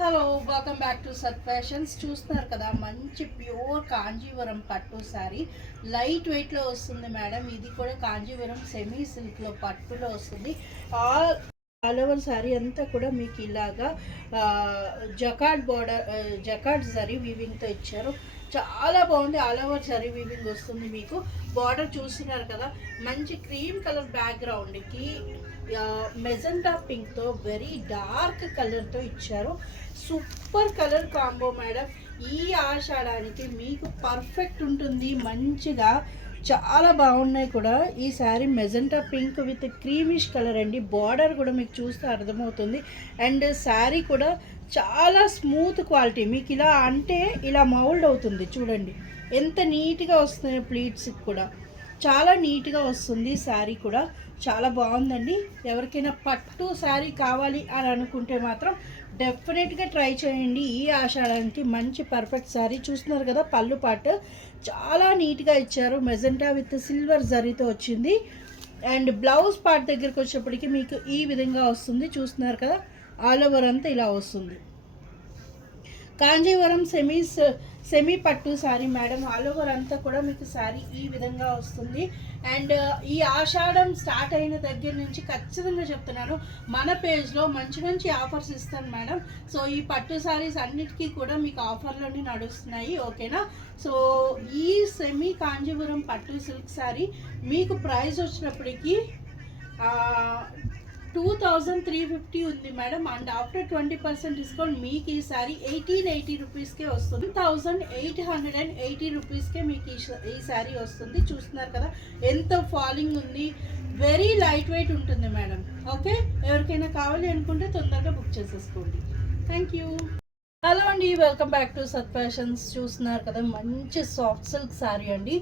Hello, welcome back to సత్ fashions. చూస్తున్నారు కదా, మంచి ప్యూర్ కాంజీవరం పట్టు శారీ. లైట్ వెయిట్లో వస్తుంది మేడం. ఇది కూడా కాంజీవరం సెమీ సిల్క్లో పట్టులో వస్తుంది. ఆల్ ఓవర్ శారీ అంతా కూడా మీకు ఇలాగా జకాట్ బార్డర్, జకాట్ జరీ వీవింగ్తో ఇచ్చారు. చాలా బాగుంది. ఆల్ ఓవర్ జరీ వీవింగ్ వస్తుంది. మీకు బార్డర్ చూస్తున్నారు కదా, మంచి క్రీమ్ కలర్ బ్యాక్గ్రౌండ్కి మెజెంటా పింక్తో వెరీ డార్క్ కలర్తో ఇచ్చారు. Super colour combo madam. ఈ ఆషాఢానికి మీకు పర్ఫెక్ట్ ఉంటుంది. మంచిగా చాలా బాగున్నాయి కూడా. ఈ sari magenta pink with creamish colour అండి. బార్డర్ కూడా మీకు చూస్తే అర్థమవుతుంది. అండ్ శారీ కూడా చాలా స్మూత్ క్వాలిటీ. మీకు ఇలా అంటే ఇలా మౌల్డ్ అవుతుంది. చూడండి ఎంత నీట్గా వస్తున్నాయి. ప్లీట్స్ కూడా చాలా నీట్గా వస్తుంది. శారీ కూడా చాలా బాగుందండి. ఎవరికైనా పట్టు శారీ కావాలి అని అనుకుంటే మాత్రం డెఫినెట్గా ట్రై చేయండి. ఈ ఆషాఢానికి మంచి పర్ఫెక్ట్ శారీ. చూస్తున్నారు కదా, పళ్ళు పాటు చాలా నీట్గా ఇచ్చారు. మెజెంటా విత్ సిల్వర్ జరీతో వచ్చింది. అండ్ బ్లౌజ్ పార్ట్ దగ్గరికి వచ్చేప్పటికి మీకు ఈ విధంగా వస్తుంది. చూస్తున్నారు కదా, ఆల్ ఓవర్ అంతా ఇలా వస్తుంది. కాంజీవరం సెమీ పట్టు శారీ మేడం. ఆల్ ఓవర్ అంతా కూడా మీకు శారీ ఈ విధంగా వస్తుంది. అండ్ ఈ ఆషాఢం స్టార్ట్ అయిన దగ్గర నుంచి ఖచ్చితంగా చెప్తున్నాను, మన పేజ్లో మంచి మంచి ఆఫర్స్ ఇస్తాను మేడం. సో ఈ పట్టు శారీస్ అన్నిటికీ కూడా మీకు ఆఫర్లోనే నడుస్తున్నాయి. ఓకేనా? సో ఈ సెమీ కాంజీవరం పట్టు సిల్క్ శారీ మీకు ప్రైస్ వచ్చినప్పటికీ 2350 ఉంది మేడం. అండ్ ఆఫ్టర్ 20% డిస్కౌంట్ మీకు ఈ సారీ 1880 రూపీస్కే వస్తుంది. 1880 రూపీస్కే మీకు ఈ సారీ వస్తుంది. చూస్తున్నారు కదా ఎంత ఫాలింగ్ ఉంది. వెరీ లైట్ వెయిట్ ఉంటుంది మేడం. ఓకే, ఎవరికైనా కావాలి అనుకుంటే తొందరగా బుక్ చేసేసుకోండి. Thank you. హలో అండి, వెల్కమ్ బ్యాక్ టు సత్ ఫ్యాషన్స్. చూస్తున్నారు కదా, మంచి సాఫ్ట్ సిల్క్ శారీ అండి.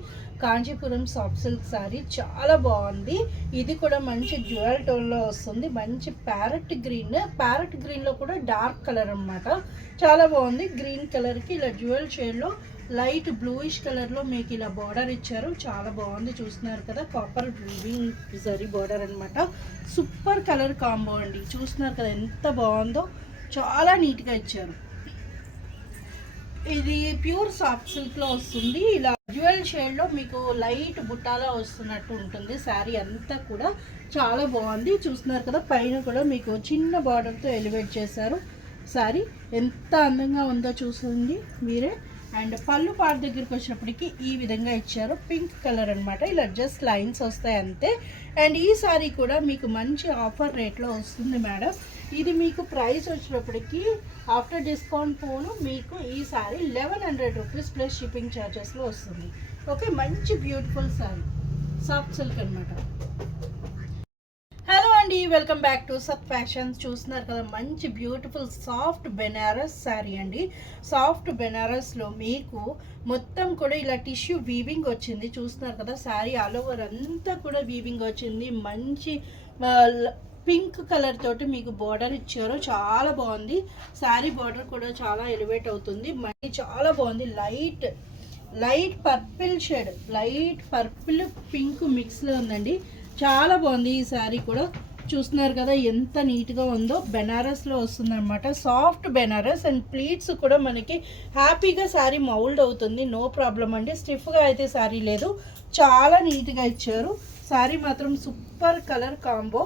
కాంచీపురం సాఫ్ట్ సిల్క్ శారీ చాలా బాగుంది. ఇది కూడా మంచి జ్యువెల్ టోన్లో వస్తుంది. మంచి ప్యారెట్ గ్రీన్లో కూడా డార్క్ కలర్ అనమాట. చాలా బాగుంది. గ్రీన్ కలర్కి ఇలా జ్యువెల్ షేడ్లో లైట్ బ్లూయిష్ కలర్లో మీకు ఇలా బార్డర్ ఇచ్చారు. చాలా బాగుంది. చూస్తున్నారు కదా, కాపర్ వీవింగ్ జరీ బార్డర్ అనమాట. సూపర్ కలర్ కాంబో అండి. చూస్తున్నారు కదా ఎంత బాగుందో. చాలా నీట్గా ఇచ్చారు. ఇది ప్యూర్ సాఫ్ట్ సిల్క్లో వస్తుంది. ఇలా జ్యువెల్ షేడ్లో మీకు లైట్ బుట్టాలో వస్తున్నట్టు ఉంటుంది. శారీ అంతా కూడా చాలా బాగుంది. చూస్తున్నారు కదా, పైన కూడా మీకు చిన్న బార్డర్తో ఎలివేట్ చేశారు. శారీ ఎంత అందంగా ఉందో చూస్తుంది మీరే. అండ్ పళ్ళు పార్ట్ దగ్గరికి వచ్చినప్పటికీ ఈ విధంగా ఇచ్చారు. పింక్ కలర్ అనమాట. ఇలా జస్ట్ లైన్స్ వస్తాయి అంతే. అండ్ ఈ శారీ కూడా మీకు మంచి ఆఫర్ రేట్లో వస్తుంది మేడం. ఇది మీకు ప్రైస్ వచ్చినప్పటికీ ఆఫ్టర్ డిస్కౌంట్ పోను మీకు ఈ శారీ 1100 రూపీస్ ప్లస్ షిప్పింగ్ ఛార్జెస్లో వస్తుంది. ఓకే, మంచి బ్యూటిఫుల్ శారీ సాఫ్ట్ సిల్క్ అనమాట. హలో అండి, వెల్కమ్ బ్యాక్ టు సత్ ఫ్యాషన్స్. చూస్తున్నారు కదా, మంచి బ్యూటిఫుల్ సాఫ్ట్ బెనారస్ శారీ అండి. సాఫ్ట్ బెనారస్లో మీకు మొత్తం కూడా ఇలా టిష్యూ వీవింగ్ వచ్చింది. చూస్తున్నారు కదా, శారీ ఆల్ ఓవర్ అంతా కూడా వీవింగ్ వచ్చింది. మంచి పింక్ కలర్ తోటి మీకు బార్డర్ ఇచ్చారు. చాలా బాగుంది. శారీ బార్డర్ కూడా చాలా ఎలివేట్ అవుతుంది. మళ్ళీ చాలా బాగుంది. Light purple shade, light purple pink మిక్స్లో ఉందండి. చాలా బాగుంది ఈ శారీ కూడా. చూస్తున్నారు కదా ఎంత నీట్గా ఉందో. బెనారస్లో వస్తుందన్నమాట. సాఫ్ట్ బెనారస్. అండ్ ప్లీట్స్ కూడా మనకి హ్యాపీగా శారీ మౌల్డ్ అవుతుంది. నో ప్రాబ్లం అండి. స్టిఫ్గా అయితే శారీ లేదు. చాలా నీట్గా ఇచ్చారు. శారీ మాత్రం super colour combo.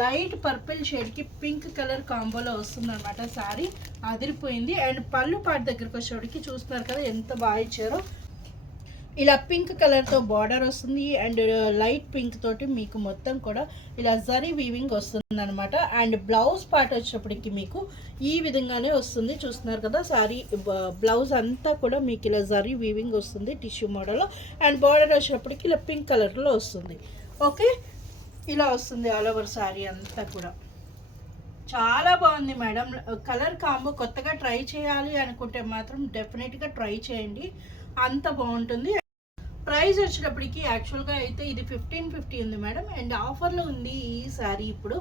Light purple షేడ్కి పింక్ కలర్ కాంబోలో వస్తుందన్నమాట. శారీ అదిరిపోయింది. అండ్ పళ్ళు పార్ట్ దగ్గరికి వచ్చేటికి చూస్తున్నారు కదా ఎంత బాగా ఇచ్చారో. ఇలా పింక్ కలర్తో బార్డర్ వస్తుంది. అండ్ లైట్ పింక్ తోటి మీకు మొత్తం కూడా ఇలా జరీ వీవింగ్ వస్తుంది అనమాట. అండ్ బ్లౌజ్ పార్ట్ వచ్చేటప్పటికి మీకు ఈ విధంగానే వస్తుంది. చూస్తున్నారు కదా, శారీ బ్లౌజ్ అంతా కూడా మీకు ఇలా జరీ వీవింగ్ వస్తుంది టిష్యూ మోడల్లో. అండ్ బార్డర్ వచ్చేటప్పటికి ఇలా పింక్ కలర్లో వస్తుంది. ఓకే, ఇలా వస్తుంది ఆల్ ఓవర్ శారీ అంతా కూడా. చాలా బాగుంది మేడం. కలర్ కాంబో కొత్తగా ట్రై చేయాలి అనుకుంటే మాత్రం డెఫినెట్గా ట్రై చేయండి. అంత బాగుంటుంది. ప్రైస్ వచ్చేటప్పటికి యాక్చువల్గా అయితే ఇది 1550 ఉంది మేడం. అండ్ ఆఫర్లో ఉంది ఈ శారీ ఇప్పుడు.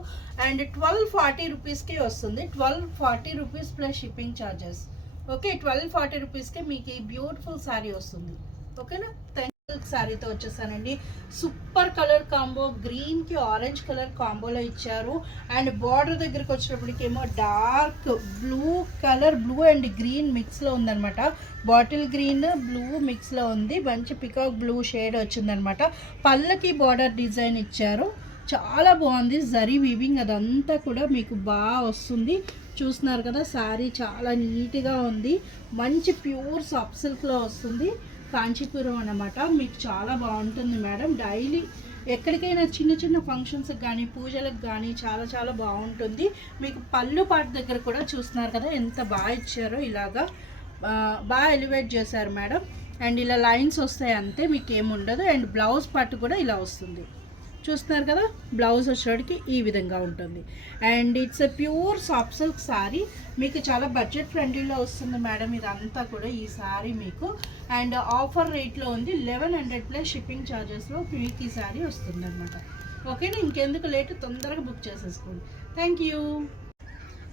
అండ్ 1240 రూపీస్కే వస్తుంది. 1240 rupees plus shipping charges. Okay, 1240 రూపీస్కే మీకు ఈ బ్యూటిఫుల్ శారీ వస్తుంది. ఓకేనా? థ్యాంక్ శారీతో వచ్చేసానండి. సూపర్ కలర్ కాంబో, గ్రీన్కి ఆరెంజ్ కలర్ కాంబోలో ఇచ్చారు. అండ్ బార్డర్ దగ్గరికి వచ్చినప్పటికి ఏమో dark blue colour, blue and green మిక్స్లో ఉందనమాట. బాటిల్ గ్రీన్ బ్లూ మిక్స్లో ఉంది. మంచి పికాక్ బ్లూ షేడ్ వచ్చిందనమాట. పళ్ళకి బార్డర్ డిజైన్ ఇచ్చారు. చాలా బాగుంది. జరీ వీవింగ్ అదంతా కూడా మీకు బాగా వస్తుంది. చూస్తున్నారు కదా, శారీ చాలా నీట్గా ఉంది. మంచి ప్యూర్ సాఫ్ట్ సిల్క్లో వస్తుంది. కాంచీపురం అన్నమాట. మీకు చాలా బాగుంటుంది మేడం. డైలీ ఎక్కడికైనా చిన్న చిన్న ఫంక్షన్స్కి కానీ పూజలకు కానీ చాలా చాలా బాగుంటుంది. మీకు పళ్ళు పాటు దగ్గర కూడా చూస్తున్నారు కదా ఎంత బాగా ఇచ్చారో. ఇలాగా బాగా ఎలివేట్ చేశారు మేడం. అండ్ ఇలా లైన్స్ వస్తాయి అంతే, మీకు ఏముండదు. అండ్ బ్లౌజ్ పార్ట్ కూడా ఇలా వస్తుంది. చూస్తున్నారు కదా, బ్లౌజ్ వచ్చేటికి ఈ విధంగా ఉంటుంది. And it's a pure soft silk sari. మీకు చాలా బడ్జెట్ ఫ్రెండ్లీలో వస్తుంది మేడం ఇదంతా కూడా ఈ శారీ మీకు. అండ్ ఆఫర్ రేట్లో ఉంది. 1100 ప్లస్ షిప్పింగ్ ఛార్జెస్లో మీకు ఈ శారీ వస్తుంది అనమాట. ఓకేనా, ఇంకెందుకు లేట్, తొందరగా బుక్ చేసేసుకోండి. Thank you.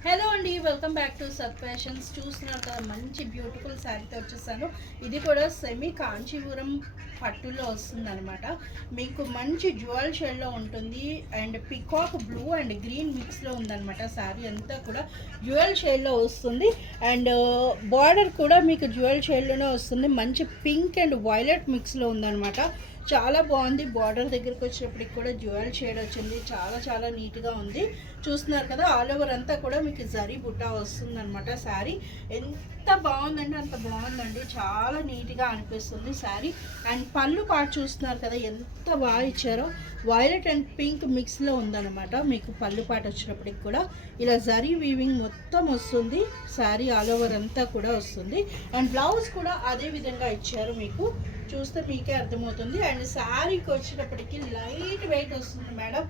హలో అండి, వెల్కమ్ బ్యాక్ టు సత్ ఫ్యాషన్స్. చూస్తున్నారు కదా, మంచి బ్యూటిఫుల్ శారీతో వచ్చేసాను. ఇది కూడా సెమీ కాంచీపురం పట్టులో వస్తుంది అనమాట. మీకు మంచి జ్యువెల్ షేడ్లో ఉంటుంది. And peacock blue and green మిక్స్లో ఉందన్నమాట. శారీ అంతా కూడా జ్యువెల్ షేడ్లో వస్తుంది. అండ్ బార్డర్ కూడా మీకు జ్యువెల్ షేడ్లోనే వస్తుంది. మంచి పింక్ అండ్ వైలెట్ మిక్స్లో ఉందన్నమాట. చాలా బాగుంది. బార్డర్ దగ్గరికి వచ్చినప్పటికి కూడా జ్యువెల్ షేడ్ వచ్చింది. చాలా చాలా నీట్గా ఉంది. చూస్తున్నారు కదా, ఆల్ ఓవర్ అంతా కూడా మీకు జరీ బుట్టా వస్తుందన్నమాట. శారీ ఎంత బాగుందంటే అంత బాగుందండి. చాలా నీట్గా అనిపిస్తుంది శారీ. అండ్ పళ్ళు పాటు చూస్తున్నారు కదా ఎంత బాగా ఇచ్చారో. వైలెట్ అండ్ పింక్ మిక్స్లో ఉందన్నమాట. మీకు పళ్ళు పాటు వచ్చినప్పటికి కూడా ఇలా జరీ వీవింగ్ మొత్తం వస్తుంది. శారీ ఆల్ ఓవర్ అంతా కూడా వస్తుంది. అండ్ బ్లౌజ్ కూడా అదే విధంగా ఇచ్చారు. మీకు చూస్తే మీకే అర్థమవుతుంది. అండ్ శారీకి వచ్చేటప్పటికి లైట్ వెయిట్ వస్తుంది మేడం.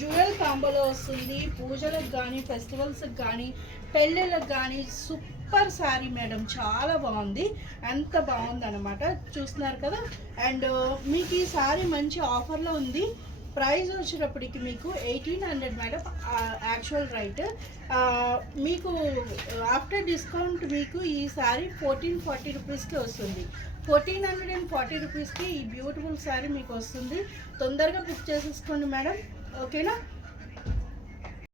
జ్యువెల్ కాంబోలో వస్తుంది. పూజలకు కానీ ఫెస్టివల్స్కి కానీ పెళ్ళిళ్ళకి కానీ సూపర్ శారీ మేడం. చాలా బాగుంది. ఎంత బాగుంది అనమాట. చూస్తున్నారు కదా. అండ్ మీకు ఈ శారీ మంచి ఆఫర్లో ఉంది. ప్రైస్ వచ్చేటప్పటికి మీకు 1800 మేడం యాక్చువల్ రైట్. మీకు ఆఫ్టర్ డిస్కౌంట్ మీకు ఈ శారీ 1440 రూపీస్కి వస్తుంది. 1440 రూపీస్కి ఈ బ్యూటిఫుల్ శారీ మీకు వస్తుంది. తొందరగా బుక్ చేసేసుకోండి మేడం. ఓకేనా.